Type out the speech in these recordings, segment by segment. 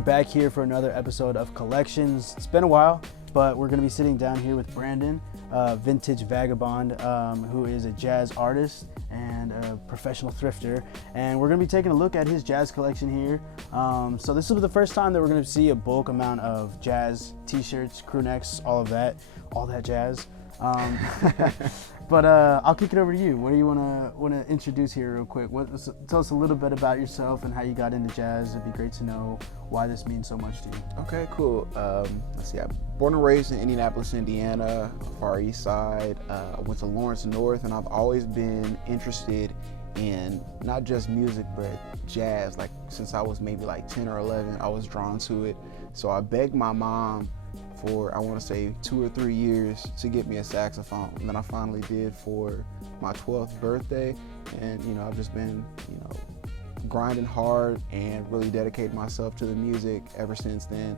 are back here for another episode of Collections. It's been a while, but we're going to be sitting down here with Brandon, Vintage Vagabond, who is a jazz artist and a professional thrifter. And we're going to be taking a look at his jazz collection here. So this will be the first time that we're going to see a bulk amount of jazz t-shirts, crew necks, all that jazz. But I'll kick it over to you. What do you want to introduce here real quick? Tell us a little bit about yourself and how you got into jazz. It'd be great to know why this means so much to you. Okay, cool. Let's see. I'm born and raised in Indianapolis, Indiana, Far East Side. Went to Lawrence North, and I've always been interested in not just music, but jazz. Like since I was maybe like 10 or 11, I was drawn to it. So I begged my mom for, I want to say 2 or 3 years to get me a saxophone. And then I finally did for my 12th birthday. And, I've just been, grinding hard and really dedicated myself to the music ever since then.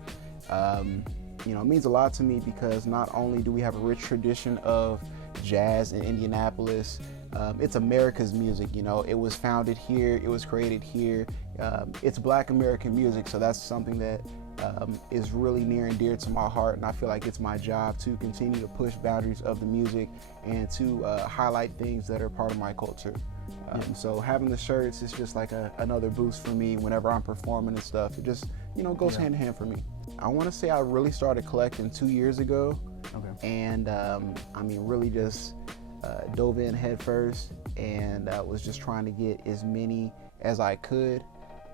It means a lot to me because not only do we have a rich tradition of jazz in Indianapolis, it's America's music. It was founded here, it was created here. It's Black American music, so that's something that is really near and dear to my heart, and I feel like it's my job to continue to push boundaries of the music and to highlight things that are part of my culture. So having the shirts is just like another boost for me whenever I'm performing and stuff. It just goes hand in hand for me. I want to say I really started collecting 2 years ago. Okay. And really just dove in head first and was just trying to get as many as I could,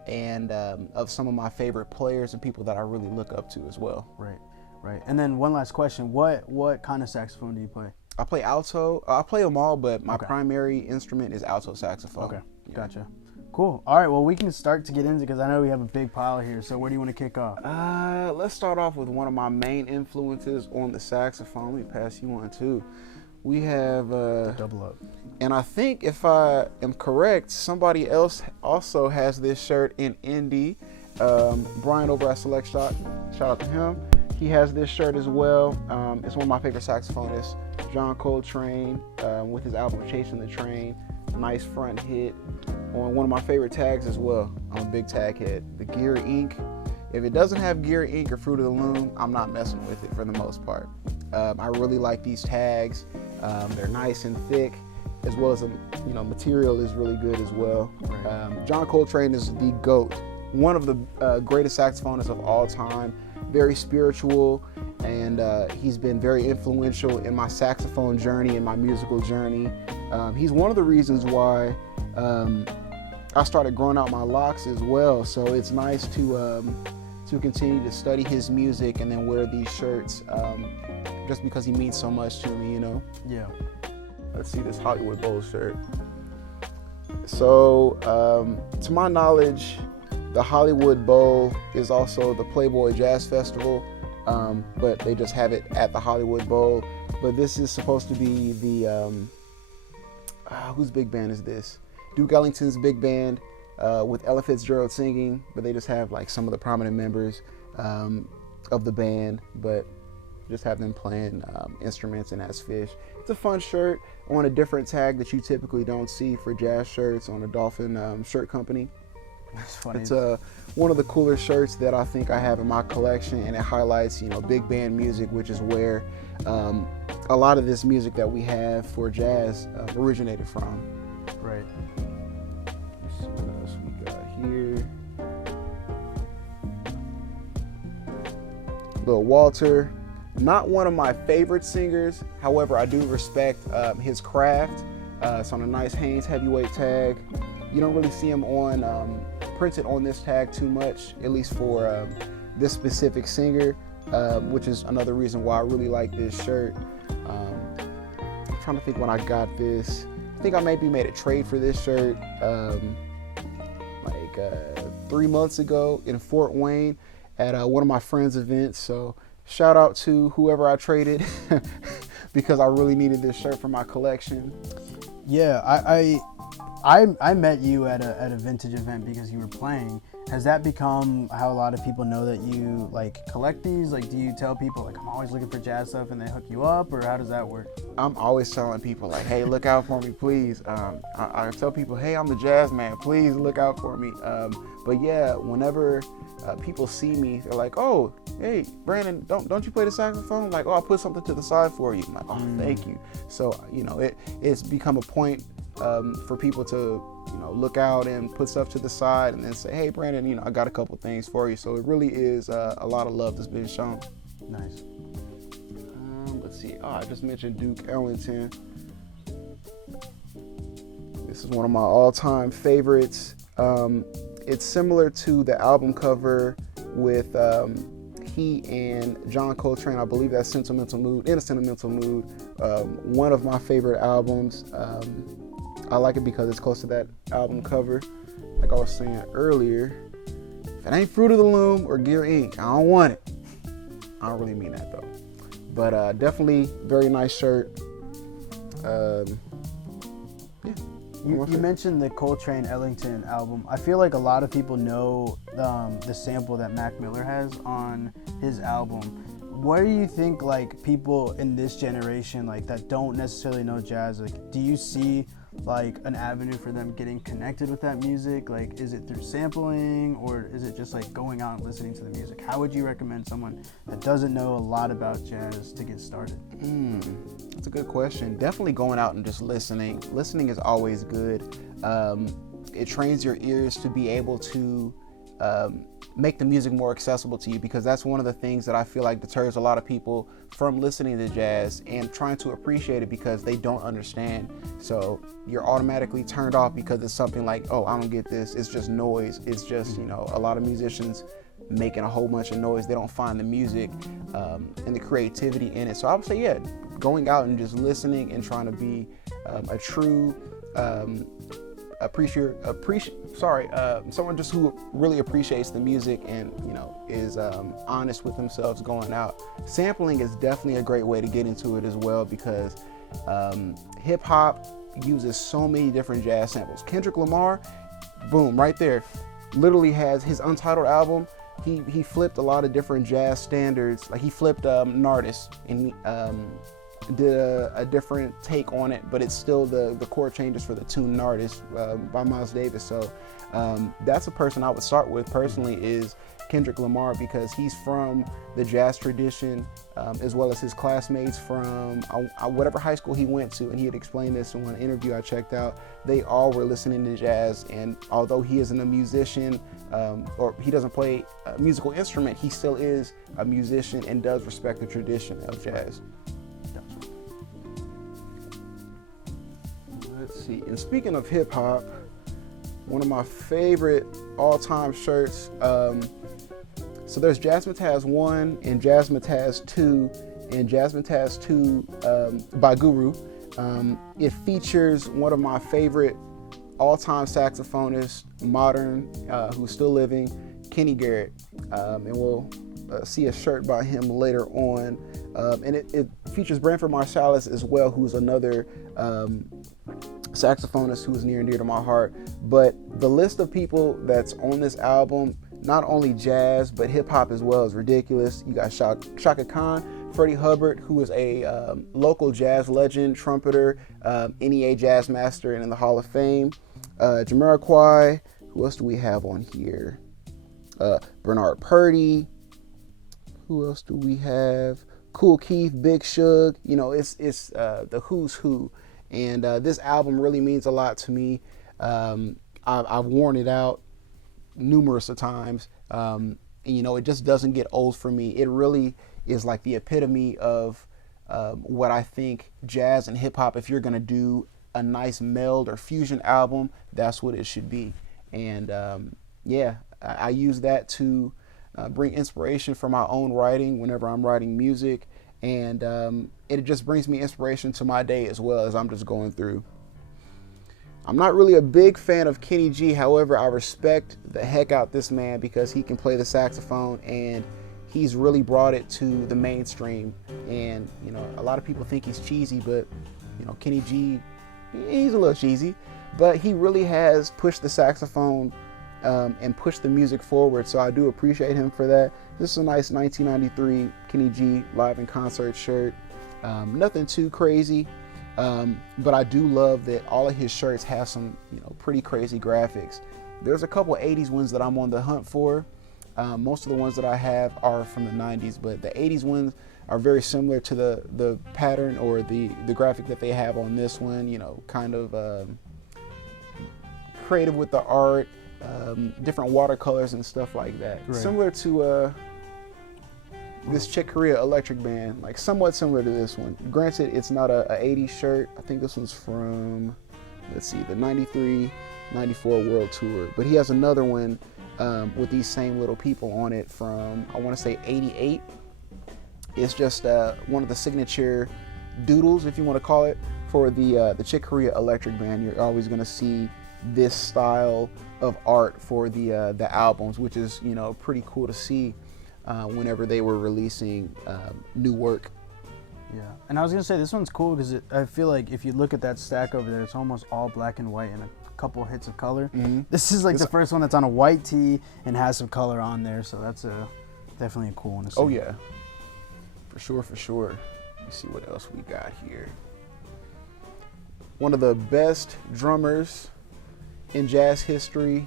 and of some of my favorite players and people that I really look up to as well. Right. And then one last question: what kind of saxophone do you play? I play alto. I play them all, but my primary instrument is alto saxophone. Okay, gotcha. Cool. All right. Well, we can start to get into, because I know we have a big pile here. So where do you want to kick off? Let's start off with one of my main influences on the saxophone. Let me pass you one too. We have double up. And I think if I am correct, somebody else also has this shirt in Indy. Brian over at Select Shot, shout out to him. He has this shirt as well. It's one of my favorite saxophonists, John Coltrane, with his album Chasing the Train. Nice front hit on one of my favorite tags as well. I'm a big tag head. The Gear Ink. If it doesn't have Gear Ink or Fruit of the Loom, I'm not messing with it for the most part. I really like these tags. They're nice and thick, as well as the material is really good as well. Right. John Coltrane is the GOAT, one of the greatest saxophonists of all time. Very spiritual, and he's been very influential in my saxophone journey and my musical journey. He's one of the reasons why I started growing out my locks as well. So it's nice to continue to study his music and then wear these shirts, just because he means so much to me, Yeah. Let's see this Hollywood Bowl shirt. So, to my knowledge, the Hollywood Bowl is also the Playboy Jazz Festival, but they just have it at the Hollywood Bowl. But this is supposed to be the, whose big band is this? Duke Ellington's big band, with Ella Fitzgerald singing, but they just have like some of the prominent members of the band, but just have them playing instruments and as fish. It's a fun shirt on a different tag that you typically don't see for jazz shirts on a Dolphin shirt company. That's funny. It's one of the cooler shirts that I think I have in my collection, and it highlights big band music, which is where a lot of this music that we have for jazz originated from. Right. Let's see what else we got here. Little Walter. Not one of my favorite singers, however, I do respect his craft. It's on a nice Haynes heavyweight tag. You don't really see him on printed on this tag too much, at least for this specific singer, which is another reason why I really like this shirt. I'm trying to think when I got this. I think I maybe made a trade for this shirt 3 months ago in Fort Wayne at one of my friends' events. So shout out to whoever I traded because I really needed this shirt for my collection. Yeah, I met you at a vintage event because you were playing. Has that become how a lot of people know that you collect these? Do you tell people I'm always looking for jazz stuff and they hook you up, or how does that work? I'm always telling people like, hey, look out for me, please. I tell people, hey, I'm the jazz man, please look out for me. But yeah, whenever people see me, they're like, oh, hey, Brandon, don't you play the saxophone? I'm like, oh, I'll put something to the side for you. I'm like, oh, thank you. So, you know, it's become a point for people to, you know, look out and put stuff to the side and then say, hey, Brandon, you know, I got a couple things for you. So it really is a lot of love that's been shown. Nice. Let's see. Oh, I just mentioned Duke Ellington. This is one of my all-time favorites. It's similar to the album cover with he and John Coltrane. I believe that's Sentimental Mood. In a Sentimental Mood, one of my favorite albums. I like it because it's close to that album cover. Like I was saying earlier, if it ain't Fruit of the Loom or Gear Inc., I don't want it. I don't really mean that though. But definitely very nice shirt. Yeah. You mentioned the Coltrane Ellington album. I feel like a lot of people know the sample that Mac Miller has on his album. What do you think, like, people in this generation, like, that don't necessarily know jazz, like, do you see like an avenue for them getting connected with that music? Like, is it through sampling, or is it just like going out and listening to the music? How would you recommend someone that doesn't know a lot about jazz to get started? That's a good question. Definitely going out and just listening. Listening is always good. It trains your ears to be able to make the music more accessible to you, because that's one of the things that I feel like deters a lot of people from listening to jazz and trying to appreciate it, because they don't understand. So you're automatically turned off because it's something like, oh, I don't get this. It's just noise. It's just, you know, a lot of musicians making a whole bunch of noise. They don't find the music and the creativity in it. So I would say, yeah, going out and just listening and trying to be a true someone just who really appreciates the music and, you know, is honest with themselves going out. Sampling is definitely a great way to get into it as well, because hip hop uses so many different jazz samples. Kendrick Lamar, boom, right there, literally has his Untitled album. He flipped a lot of different jazz standards. Like he flipped Nardis and did a different take on it, but it's still the chord changes for the tune Nardis by Miles Davis. So that's a person I would start with personally, is Kendrick Lamar, because he's from the jazz tradition, as well as his classmates from whatever high school he went to. And he had explained this in one interview I checked out. They all were listening to jazz, and although he isn't a musician or he doesn't play a musical instrument, he still is a musician and does respect the tradition of jazz. Let's see. And speaking of hip hop, one of my favorite all-time shirts. So there's Jazzmatazz 1 and Jazzmatazz 2, and Jazzmatazz 2 by Guru. It features one of my favorite all-time saxophonists, modern, who's still living, Kenny Garrett. And we'll see a shirt by him later on. And it features Branford Marsalis as well, who's another saxophonist who's near and dear to my heart. But the list of people that's on this album, not only jazz but hip hop as well, is ridiculous. You got Chaka Khan, Freddie Hubbard, who is a local jazz legend, trumpeter, NEA jazz master and in the Hall of Fame. Jamiroquai. Who else do we have on here? Bernard Purdy. Who else do we have? Kool Keith, Big Suge. You know, it's the who's who. And this album really means a lot to me. I've worn it out numerous of times. And, you know, it just doesn't get old for me. It really is like the epitome of what I think jazz and hip hop, if you're going to do a nice meld or fusion album, that's what it should be. And yeah, I use that to bring inspiration for my own writing whenever I'm writing music. And it just brings me inspiration to my day as well as I'm just going through. I'm not really a big fan of Kenny G. However, I respect the heck out this man because he can play the saxophone and he's really brought it to the mainstream. And, you know, a lot of people think he's cheesy, but, you know, Kenny G, he's a little cheesy, but he really has pushed the saxophone and push the music forward. So I do appreciate him for that. This is a nice 1993 Kenny G live in concert shirt. Nothing too crazy, but I do love that all of his shirts have some, pretty crazy graphics. There's a couple 80s ones that I'm on the hunt for. Most of the ones that I have are from the 90s, but the 80s ones are very similar to the pattern or the graphic that they have on this one, kind of creative with the art, different watercolors and stuff like that. Right. Similar to this Chick Corea Electric Band, like somewhat similar to this one. Granted, it's not a 80s shirt. I think this one's from, let's see, the 93-94 World Tour. But he has another one with these same little people on it from, I want to say 88. It's just one of the signature doodles, if you want to call it, for the Chick Corea Electric Band. You're always going to see this style of art for the albums, which is pretty cool to see whenever they were releasing new work. Yeah, and I was gonna say this one's cool because I feel like if you look at that stack over there, it's almost all black and white and a couple hits of color. Mm-hmm. This is like the first one that's on a white tee and has some color on there, so that's definitely a cool one to see. Oh yeah, for sure. Let's see what else we got here. One of the best drummers in jazz history,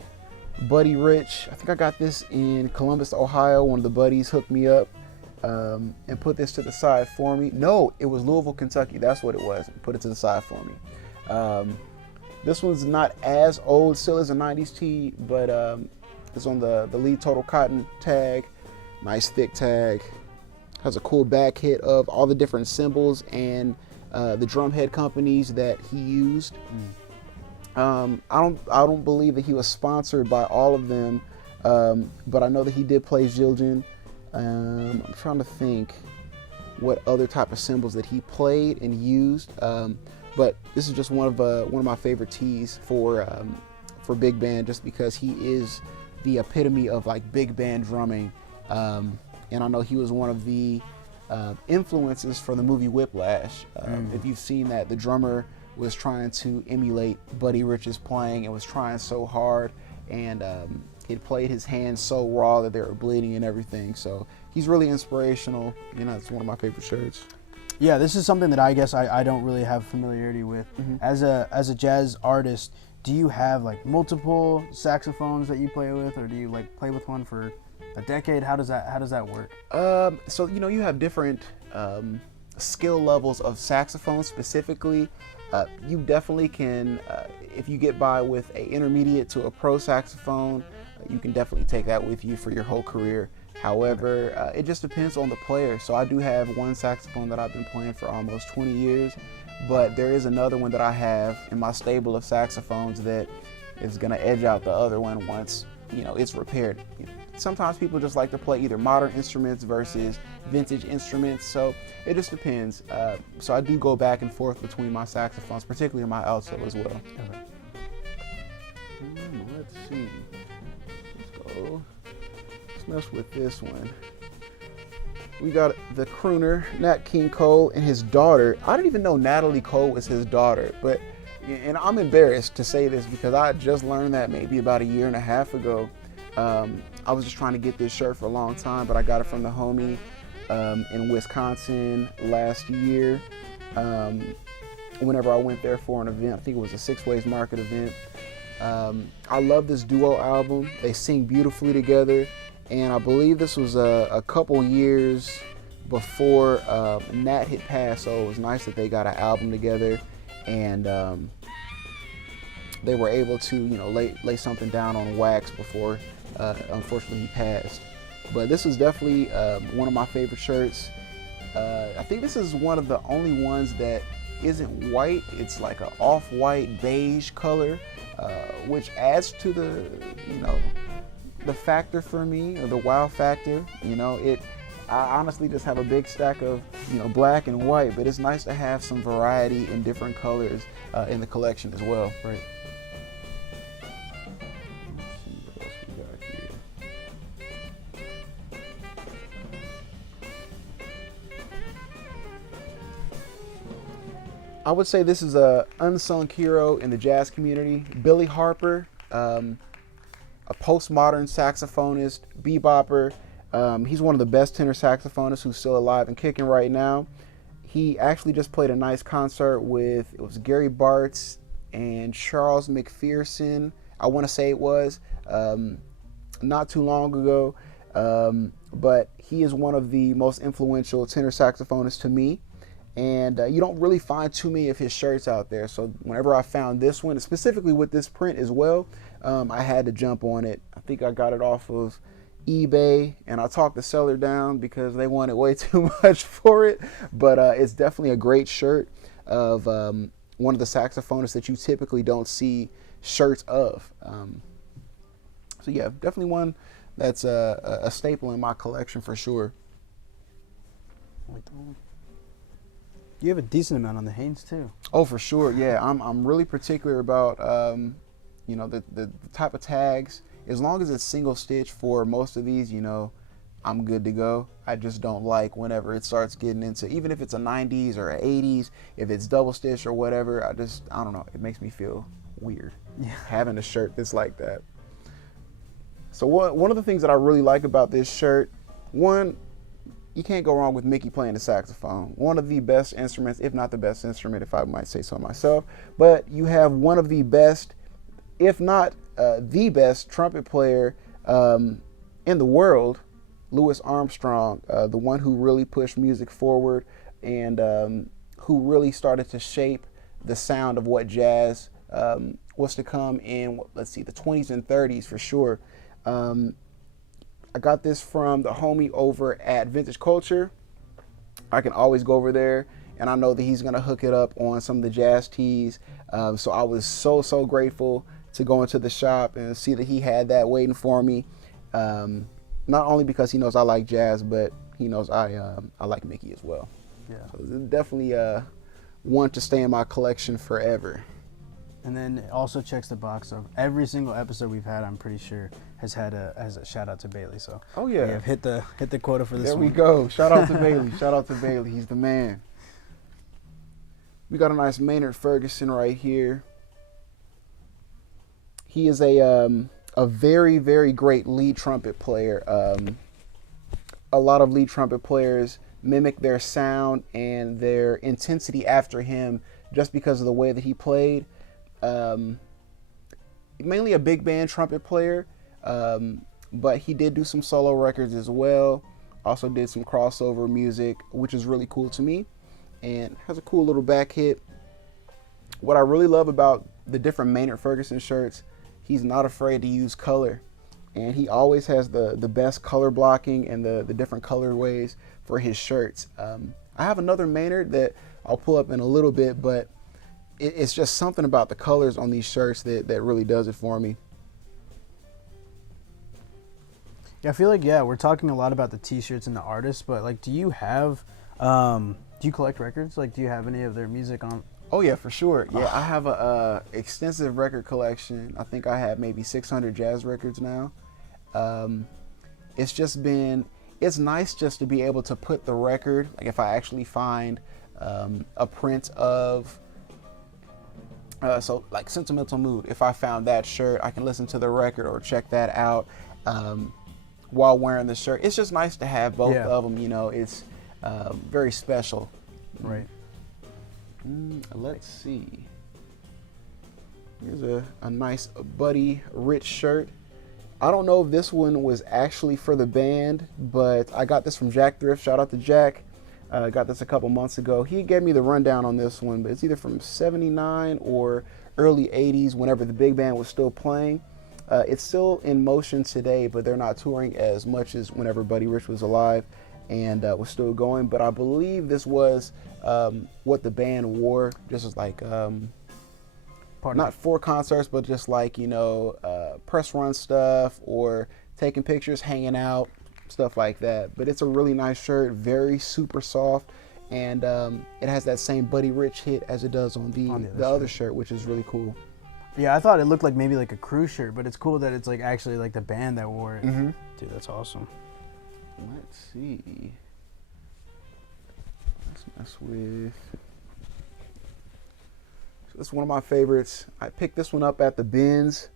Buddy Rich. I think I got this in Columbus, Ohio. One of the buddies hooked me up and put this to the side for me. No, it was Louisville, Kentucky. That's what it was. Put it to the side for me. This one's not as old, still is a 90s tee, but it's on the Lead Total Cotton tag. Nice thick tag. Has a cool back hit of all the different cymbals and the drum head companies that he used. I don't believe that he was sponsored by all of them, but I know that he did play Zildjian. I'm trying to think what other type of cymbals that he played and used, but this is just one of my favorite tees for big band, just because he is the epitome of like big band drumming, and I know he was one of the influences for the movie Whiplash. If you've seen that, the drummer was trying to emulate Buddy Rich's playing and was trying so hard, and he'd played his hands so raw that they were bleeding and everything. So he's really inspirational. It's one of my favorite shirts. Yeah, this is something that I guess I don't really have familiarity with. Mm-hmm. As a jazz artist, do you have like multiple saxophones that you play with, or do you like play with one for a decade? How does that work? So you have different skill levels of saxophone specifically. You definitely can, if you get by with an intermediate to a pro saxophone, you can definitely take that with you for your whole career. However, it just depends on the player. So I do have one saxophone that I've been playing for almost 20 years, but there is another one that I have in my stable of saxophones that is going to edge out the other one once, it's repaired. Sometimes people just like to play either modern instruments versus vintage instruments, so it just depends. So I do go back and forth between my saxophones, particularly my alto as well. Okay. Let's see. Let's mess with this one. We got the crooner, Nat King Cole, and his daughter. I didn't even know Natalie Cole was his daughter, and I'm embarrassed to say this because I just learned that maybe about a year and a half ago. I was just trying to get this shirt for a long time, but I got it from the homie in Wisconsin last year. Whenever I went there for an event, I think it was a Six Ways Market event. I love this duo album. They sing beautifully together, and I believe this was a couple years before Nat had passed, so it was nice that they got an album together, and they were able to lay something down on wax before unfortunately he passed. But this was definitely one of my favorite shirts. I think this is one of the only ones that isn't white. It's like an off-white beige color, which adds to the factor for me, or the wow factor. I honestly just have a big stack of black and white, but it's nice to have some variety in different colors in the collection as well. Right. I would say this is a unsung hero in the jazz community. Billy Harper, a postmodern saxophonist, bebopper. He's one of the best tenor saxophonists who's still alive and kicking right now. He actually just played a nice concert with, it was Gary Bartz and Charles McPherson, I want to say it was, not too long ago. But he is one of the most influential tenor saxophonists to me. And you don't really find too many of his shirts out there. So whenever I found this one, specifically with this print as well, I had to jump on it. I think I got it off of eBay, and I talked the seller down because they wanted way too much for it. But it's definitely a great shirt of one of the saxophonists that you typically don't see shirts of. So yeah, definitely one that's a staple in my collection for sure. You have a decent amount on the Haynes too. Oh, for sure. Yeah, I'm really particular about you know, the type of tags. As long as it's single stitch for most of these, you know, I'm good to go. I just don't like whenever it starts getting into, even if it's a 90s or an 80s, if it's double stitch or whatever, I don't know. It makes me feel weird having a shirt that's like that. So one of the things that I really like about this shirt, one, you can't go wrong with Mickey playing the saxophone. One of the best instruments, if not the best instrument, if I might say so myself. But you have one of the best, if not the best trumpet player in the world, Louis Armstrong, the one who really pushed music forward and who really started to shape the sound of what jazz was to come in, let's see, the 20s and 30s for sure. I got this from the homie over at Vintage Culture. I can always go over there, and I know that he's going to hook it up on some of the jazz tees. So I was so grateful to go into the shop and see that he had that waiting for me. Not only because he knows I like jazz, but he knows I like Mickey as well. Yeah. So it's definitely one to stay in my collection forever. And then it also checks the box of every single episode we've had, I'm pretty sure, has a shout out to Bailey. So oh yeah, we have hit the quota for this there one. We go. Shout out to Bailey. Shout out to Bailey. He's the man. We got a nice Maynard Ferguson right here. He is a very great lead trumpet player. A lot of lead trumpet players mimic their sound and their intensity after him just because of the way that he played. Mainly a big band trumpet player, but he did do some solo records as well. Also did some crossover music, which is really cool to me, and has a cool little back hit. What I really love about the different Maynard Ferguson shirts, he's not afraid to use color, and he always has the best color blocking and the different colorways for his shirts. I have another Maynard that I'll pull up in a little bit, but it's just something about the colors on these shirts that really does it for me. Yeah, I feel like, we're talking a lot about the t-shirts and the artists, but like, do you collect records? Like, do you have any of their music on? Oh yeah, for sure. Yeah, I have a extensive record collection. I think I have maybe 600 jazz records now. It's nice just to be able to put the record, like if I actually find a print of, so like Sentimental Mood, if I found that shirt, I can listen to the record or check that out while wearing the shirt. It's just nice to have both of them, you know, it's very special. Right. Let's see. Here's a nice Buddy Rich shirt. I don't know if this one was actually for the band, but I got this from Jack Thrift. Shout out to Jack. Got this a couple months ago. He gave me the rundown on this one, but it's either from 79 or early 80s, whenever the big band was still playing. It's still in motion today, but they're not touring as much as whenever Buddy Rich was alive and was still going. But I believe this was what the band wore, just as like, not for concerts, but just like, you know, press run stuff or taking pictures, hanging out, stuff like that. But it's a really nice shirt, very super soft, and it has that same Buddy Rich hit as it does on the other shirt, which is really cool. Yeah, I thought it looked like maybe like a crew shirt, but it's cool that it's like actually like the band that wore it. Mm-hmm. Dude, that's awesome. Let's see. Let's mess with. So this is one of my favorites. I picked this one up at the bins.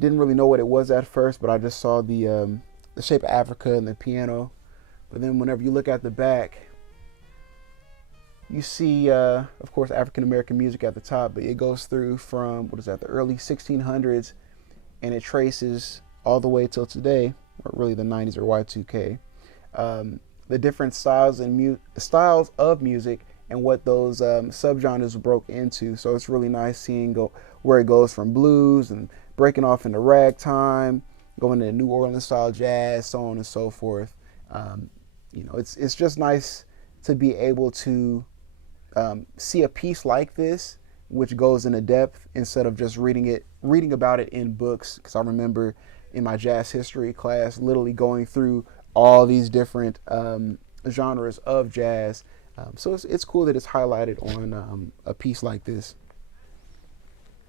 Didn't really know what it was at first, but I just saw the shape of Africa and the piano. But then whenever you look at the back, you see, of course, African American music at the top, but it goes through from, what is that, the early 1600s, and it traces all the way till today, or really the 90s or Y2K. The different styles styles of music and what those subgenres broke into. So it's really nice seeing where it goes from blues and breaking off into ragtime, going into New Orleans style jazz, so on and so forth. It's just nice to be able to see a piece like this, which goes into depth instead of just reading about it in books. Because I remember in my jazz history class, literally going through all these different genres of jazz. So it's cool that it's highlighted on a piece like this.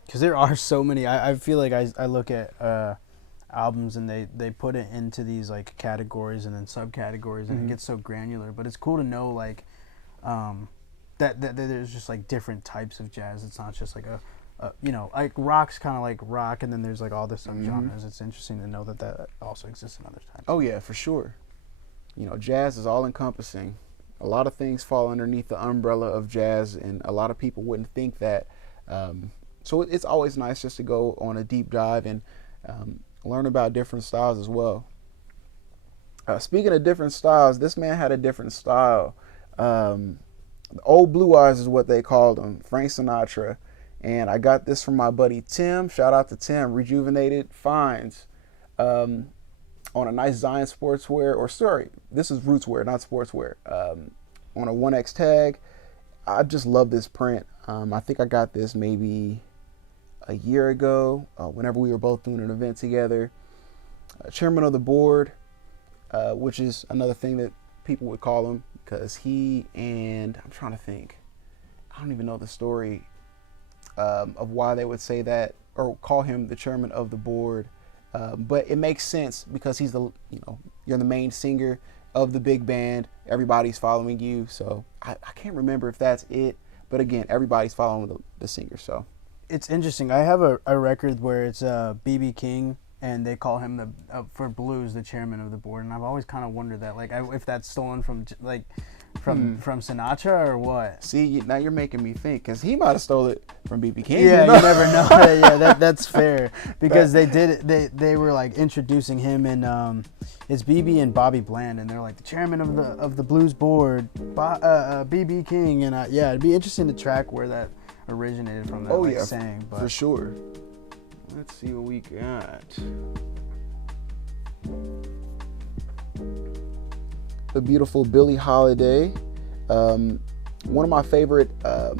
Because there are so many. I feel like I look at albums and they put it into these like categories and then subcategories, and it gets so granular. But it's cool to know like that there's just like different types of jazz. It's not just like like rock's kind of like rock, and then there's like all the subgenres. It's interesting to know that also exists in other types. Oh yeah, for sure. Jazz is all encompassing. A lot of things fall underneath the umbrella of jazz, and a lot of people wouldn't think that. So it's always nice just to go on a deep dive and learn about different styles as well. Speaking of different styles, this man had a different style. The old blue eyes is what they called him, Frank Sinatra. And I got this from my buddy Tim. Shout out to Tim, Rejuvenated Finds. On a nice Zion sportswear, this is rootswear, not sportswear. On a 1X tag. I just love this print. I think I got this maybe a year ago, whenever we were both doing an event together. Chairman of the board, which is another thing that people would call him, because he and, I'm trying to think, I don't even know the story of why they would say that or call him the chairman of the board. But it makes sense because he's you're the main singer of the big band. Everybody's following you. So I can't remember if that's it. But again, everybody's following the singer. So it's interesting. I have a record where it's B.B. King, and they call him for blues the chairman of the board. And I've always kind of wondered that, like, if that's stolen from from Sinatra or what. See, now you're making me think, because he might have stole it from B.B. King. Yeah, you never know. Yeah, that's fair, because they were like introducing him, and it's B.B. and Bobby Bland, and they're like the chairman of the blues board, B.B. King, and it'd be interesting to track where that originated from. That saying, but for sure. Let's see what we got. The beautiful Billie Holiday. One of my favorite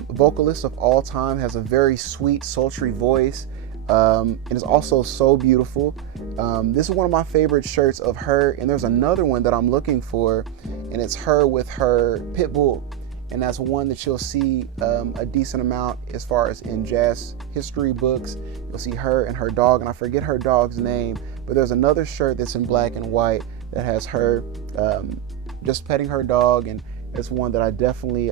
vocalists of all time, has a very sweet, sultry voice, and is also so beautiful. This is one of my favorite shirts of her, and there's another one that I'm looking for, and it's her with her pit bull, and that's one that you'll see a decent amount as far as in jazz history books. You'll see her and her dog, and I forget her dog's name, but there's another shirt that's in black and white that has her just petting her dog, and it's one that I definitely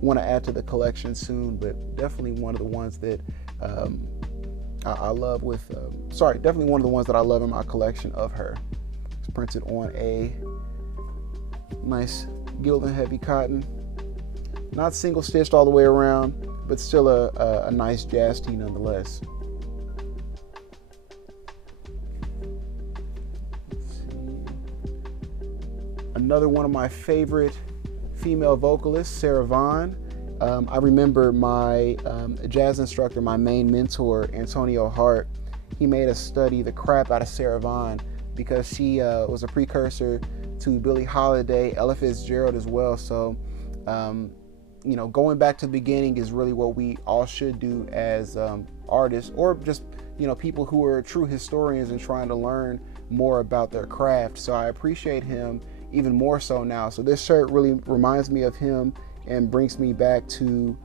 want to add to the collection soon, but definitely one of the ones that I love definitely one of the ones that I love in my collection of her. It's printed on a nice Gildan heavy cotton. Not single stitched all the way around, but still a nice jazz tee nonetheless. Let's see. Another one of my favorite female vocalists, Sarah Vaughan. I remember my jazz instructor, my main mentor, Antonio Hart. He made us study the crap out of Sarah Vaughan because she was a precursor to Billie Holiday, Ella Fitzgerald as well. So, going back to the beginning is really what we all should do as artists, or just people who are true historians and trying to learn more about their craft. So I appreciate him even more so now. So this shirt really reminds me of him and brings me back to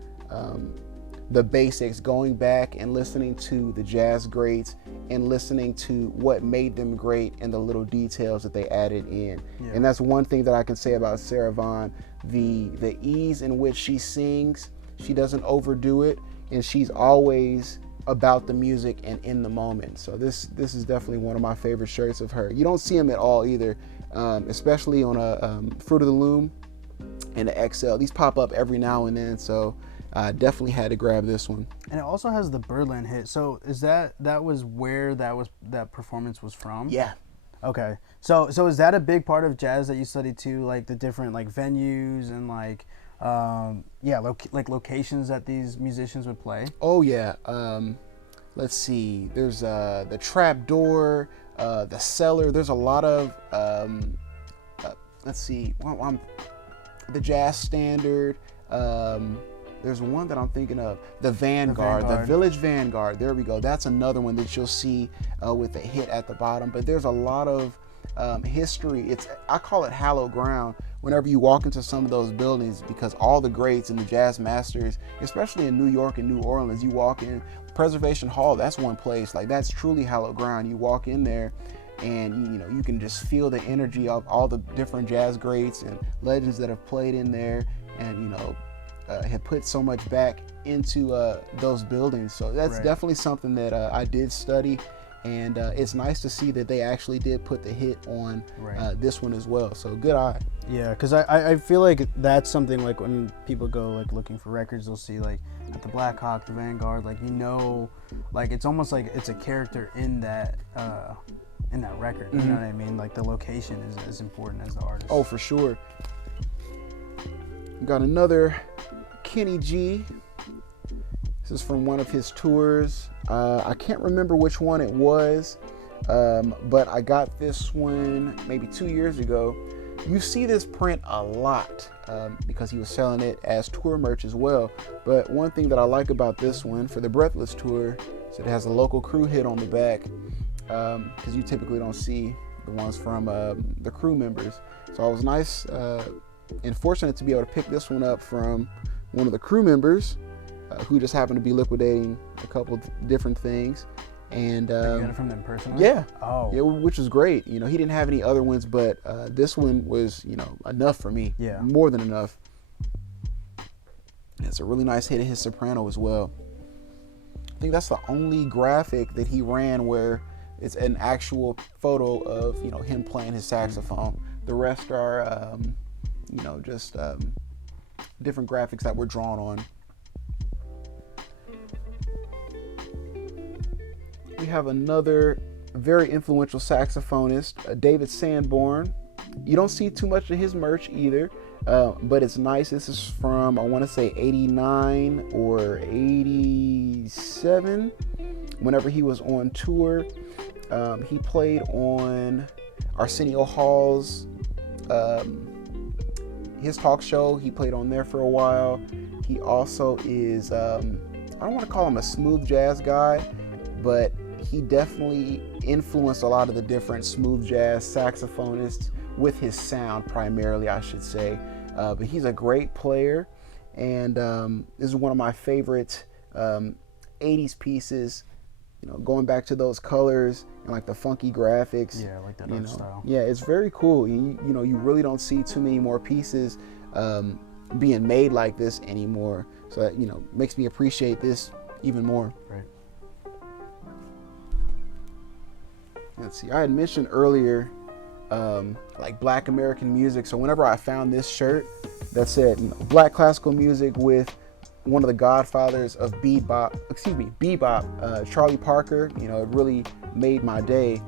the basics, going back and listening to the jazz greats and listening to what made them great and the little details that they added in. Yeah. And that's one thing that I can say about Sarah Vaughan, the ease in which she sings. She doesn't overdo it, and she's always about the music and in the moment. So this is definitely one of my favorite shirts of her. You don't see them at all either, especially on a Fruit of the Loom and the XL. These pop up every now and then, so I definitely had to grab this one. And it also has the Birdland hit. So is that was where that performance was from? Yeah. Okay. So is that a big part of jazz that you studied too, like the different like venues and like locations that these musicians would play? Oh yeah. Let's see. There's the trap door, the cellar. There's a lot of let's see. The Jazz Standard. There's one that I'm thinking of, the Vanguard, the Village Vanguard. There we go. That's another one that you'll see with a hit at the bottom. But there's a lot of history. I call it hallowed ground whenever you walk into some of those buildings, because all the greats and the jazz masters, especially in New York and New Orleans, you walk in Preservation Hall. That's one place. Like, that's truly hallowed ground. You walk in there, and you can just feel the energy of all the different jazz greats and legends that have played in there, and have put so much back into those buildings. So that's definitely something that I did study, and it's nice to see that they actually did put the hit on this one as well. So good eye. Yeah, because I feel like that's something, like when people go like looking for records, they'll see like at the Black Hawk, the Vanguard, like like it's almost like it's a character in that record. You know what I mean? Like the location is as important as the artist. Oh, for sure. Got another Kenny G. This is from one of his tours. I can't remember which one it was, but I got this one maybe 2 years ago. You see this print a lot because he was selling it as tour merch as well. But one thing that I like about this one for the Breathless tour is it has a local crew hit on the back, because you typically don't see the ones from the crew members. So I was nice and fortunate to be able to pick this one up from one of the crew members who just happened to be liquidating a couple of different things. And you got it from them personally? Yeah. Oh. Yeah, which was great. He didn't have any other ones, but this one was, enough for me. Yeah. More than enough. And it's a really nice hit of his soprano as well. I think that's the only graphic that he ran where it's an actual photo of, him playing his saxophone. The rest are, just different graphics that were drawn on. We have another very influential saxophonist, David Sanborn. You don't see too much of his merch either, but it's nice. This is from, I want to say 89 or 87, whenever he was on tour. He played on Arsenio Hall's, his talk show. He played on there for a while. He also is, I don't want to call him a smooth jazz guy, but he definitely influenced a lot of the different smooth jazz saxophonists with his sound, primarily, I should say. But he's a great player, and this is one of my favorite 80s pieces. Going back to those colors and like the funky graphics. Yeah, like that art style. Yeah, it's very cool. You really don't see too many more pieces being made like this anymore. So that makes me appreciate this even more. Right. Let's see. I had mentioned earlier, like Black American music. So whenever I found this shirt that said, Black classical music with one of the godfathers of bebop, Charlie Parker, it really made my day.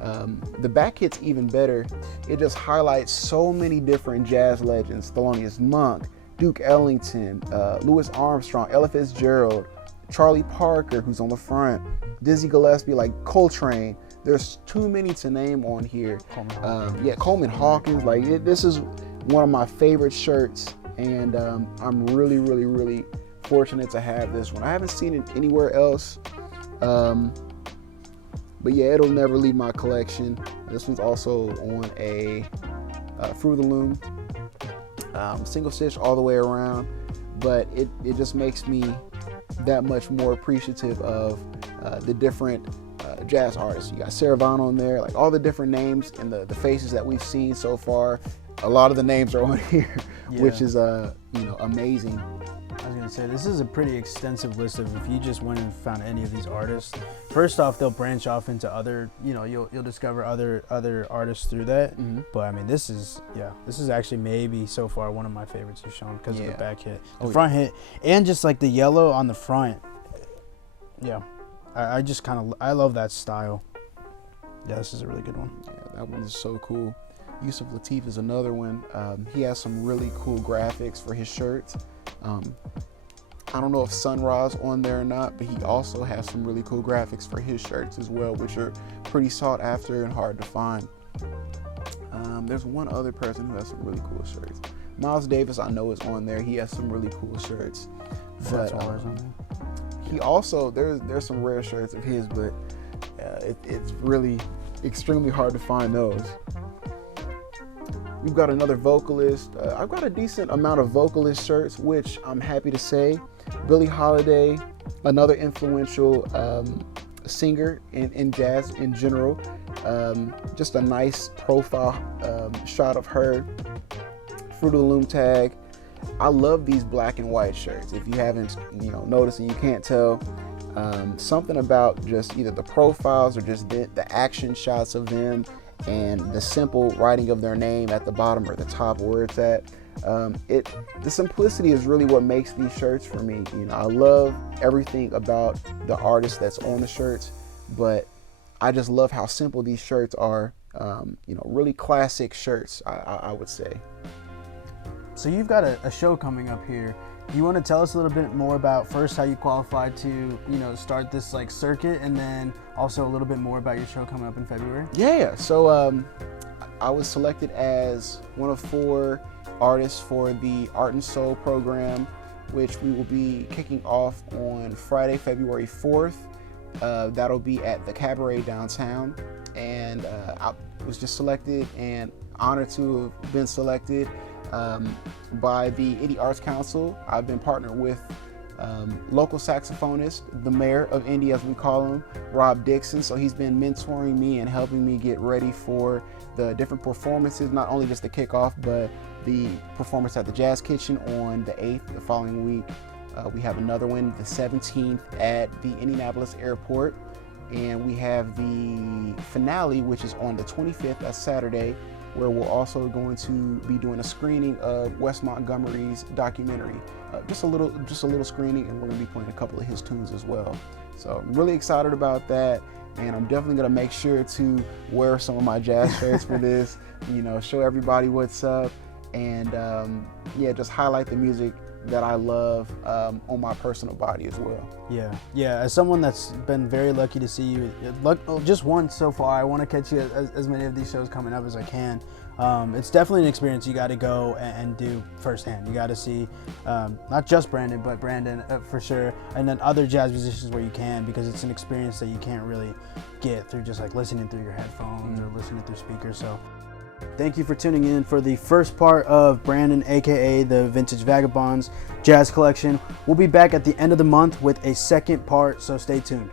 The back hit's even better. It just highlights so many different jazz legends: Thelonious Monk, Duke Ellington, Louis Armstrong, Ella Fitzgerald, Charlie Parker, who's on the front, Dizzy Gillespie, like Coltrane. There's too many to name on here. Coleman Hawkins. Like this is one of my favorite shirts, and I'm really, really, really fortunate to have this one. I haven't seen it anywhere else, but yeah, it'll never leave my collection. This one's also on a Fruit of the Loom, single stitch all the way around, but it just makes me that much more appreciative of the different jazz artists. You got Sarah Vaughan on there, like all the different names and the faces that we've seen so far. A lot of the names are on here, which is amazing. I was gonna to say, this is a pretty extensive list of, if you just went and found any of these artists, first off, they'll branch off into other, you'll discover other artists through that. Mm-hmm. But I mean, this is actually maybe so far one of my favorites you've shown because of the back hit, the front hit, and just like the yellow on the front. Yeah, I just I love that style. Yeah, this is a really good one. Yeah, that one is so cool. Yusuf Lateef is another one. He has some really cool graphics for his shirts. I don't know if Sun Ra's on there or not, but he also has some really cool graphics for his shirts as well, which are pretty sought after and hard to find. There's one other person who has some really cool shirts. Miles Davis, I know, is on there. He has some really cool shirts. But he also, there's some rare shirts of his, but it's really extremely hard to find those. We've got another vocalist. I've got a decent amount of vocalist shirts, which I'm happy to say. Billie Holiday, another influential singer in jazz in general. Just a nice profile shot of her. Fruit of the Loom tag. I love these black and white shirts. If you haven't noticed and you can't tell, something about just either the profiles or just the action shots of them and the simple writing of their name at the bottom or the top where it's at. The simplicity is really what makes these shirts for me. I love everything about the artist that's on the shirts, but I just love how simple these shirts are. Really classic shirts, I would say. So you've got a show coming up here. Do you want to tell us a little bit more about first how you qualified to start this circuit, and then also a little bit more about your show coming up in February? Yeah. So I was selected as one of 4 artists for the Art and Soul program, which we will be kicking off on Friday, February 4th. That'll be at the Cabaret downtown, and I was just selected and honored to have been selected by the Indy Arts Council. I've been partnered with local saxophonist, the mayor of Indy, as we call him, Rob Dixon. So he's been mentoring me and helping me get ready for the different performances, not only just the kickoff, but the performance at the Jazz Kitchen on the 8th, the following week. We have another one, the 17th, at the Indianapolis airport. And we have the finale, which is on the 25th, that's Saturday, where we're also going to be doing a screening of Wes Montgomery's documentary. Just a little screening, and we're going to be playing a couple of his tunes as well. So I'm really excited about that, and I'm definitely going to make sure to wear some of my jazz shirts for this, show everybody what's up, and just highlight the music that I love on my personal body as well. Yeah. As someone that's been very lucky to see you, just once so far, I want to catch you at as many of these shows coming up as I can. It's definitely an experience you got to go and do firsthand. You got to see not just Brandon, but Brandon for sure, and then other jazz musicians where you can, because it's an experience that you can't really get through just listening through your headphones or listening through speakers. So thank you for tuning in for the first part of Brandon, aka the Vintage Vagabonds Jazz Collection. We'll be back at the end of the month with a second part, so stay tuned.